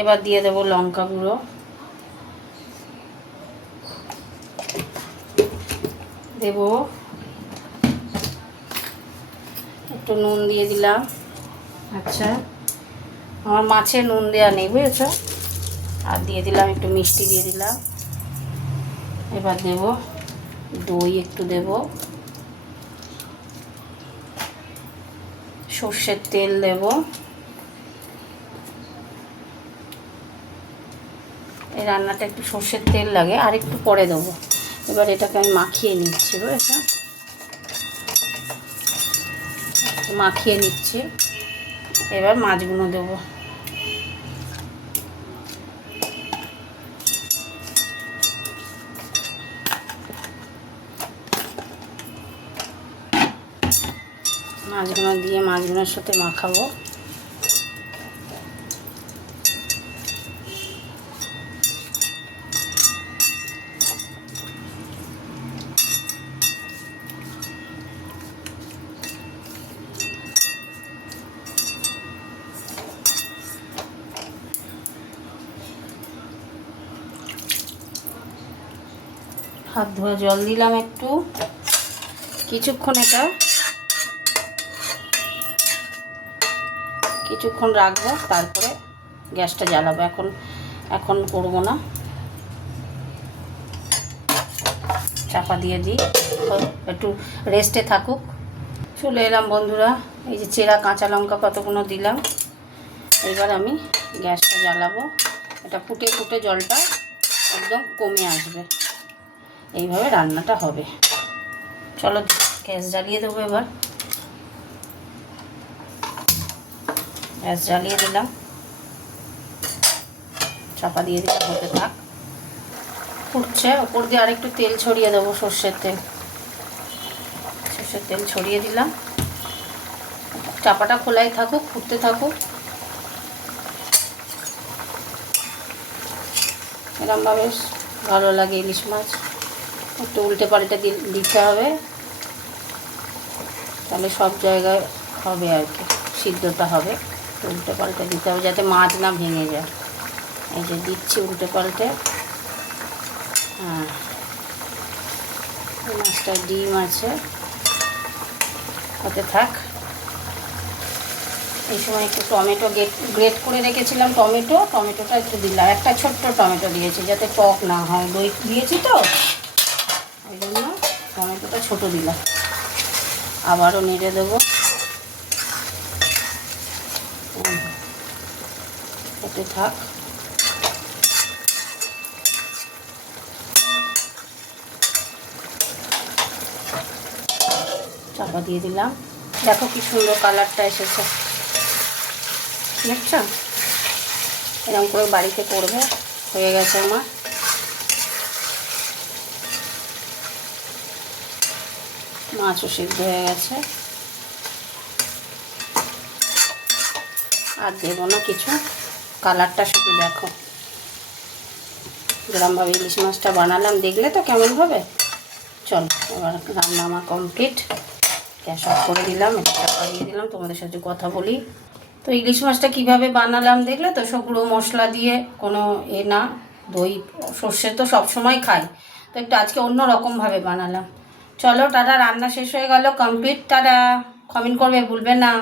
এবার দিয়ে দেবো লঙ্কা গুঁড়ো, দেব একটু নুন দিয়ে দিলাম। আচ্ছা, আমার মাছে নুন দেওয়া নেই বুঝেছো। আর দিয়ে দিলাম একটু মিষ্টি দিয়ে দিলাম। এবার দেব দই, একটু দেব সর্ষের তেল, দেব এই রান্নাটা একটু সর্ষের তেল লাগে, আর একটু পরে দেবো। এবার এটাকে আমি মাখিয়ে নিচ্ছি বুঝেছো, মাখিয়ে নিচ্ছি। এবার মাছগুলো দেবো। মাছগুলো দিয়ে মাছগুলোর সাথে মাখাবো। হাত ধোয়া জল দিলাম একটু, কিছুক্ষণ রাখবো, তারপরে গ্যাসটা জ্বালাবো। এখন করবো না, চাপা দিয়ে দিই, একটু রেস্টে থাকুক। চলে এলাম বন্ধুরা, এই যে চেরা কাঁচা লঙ্কা কতগুলো দিলাম। এবার আমি গ্যাসটা জ্বালাবো, এটা ফুটে ফুটে জলটা একদম কমে আসবে, এইভাবে রান্নাটা হবে। চলো গ্যাস জ্বালিয়ে দেবো। এবার গ্যাস জ্বালিয়ে দিলাম, চাপা দিয়ে দিলাম, হতে থাক। ফুটছে, ওপর দিয়ে আরেকটু তেল ছড়িয়ে দেবো, সর্ষের তেল ছড়িয়ে দিলাম। চাপাটা খোলাই থাকুক, ফুটতে থাকুক। এরকমভাবে ভালো লাগে ইলিশ মাছ, একটু উল্টে পাল্টে দিতে হবে, তাহলে সব জায়গায় হবে আর কি, সিদ্ধটা হবে। উল্টে পাল্টে দিতে হবে যাতে মাছ না ভেঙে যায়। এই যে দিচ্ছি উল্টে পাল্টে। হ্যাঁ, মাছটা ডিম আছে, হতে থাক। এই সময় একটু টমেটো গ্রেট করে রেখেছিলাম, টমেটোটা একটু দিলাম, একটা ছোট্ট টমেটো দিয়েছি যাতে টক না হয়, দই দিয়েছি তো ওই জন্য টমেটোটা ছোটো দিলাম। আবারও নেড়ে দেবো, হতে থাক। চাপা দিয়ে দিলাম। দেখো কি সুন্দর কালারটা এসেছে, দেখছো? এরকম করে বাড়িতে করবে। হয়ে গেছে আমার। মাছও সিদ্ধ হয়ে গেছে, আর দেবো না কিছু, কালারটা শুধু দেখো। যেরকমভাবে ইলিশ মাছটা বানালাম দেখলে তো কেমন হবে। চলো এবার রান্না আমার কমপ্লিট, গ্যাস অফ করে দিলাম, একটু চাপা দিয়ে দিলাম, তোমাদের সাথে কথা বলি। তো ইলিশ মাছটা কীভাবে বানালাম দেখলে তো, সব গুঁড়ো মশলা দিয়ে, কোনো না, দই সর্ষে তো সবসময় খাই, তো একটু আজকে অন্য রকমভাবে বানালাম। চলো টাটা, রান্না শেষ হয়ে গেল, কমপ্লিট। টাটা, কমেন্ট করবে ভুলবে না।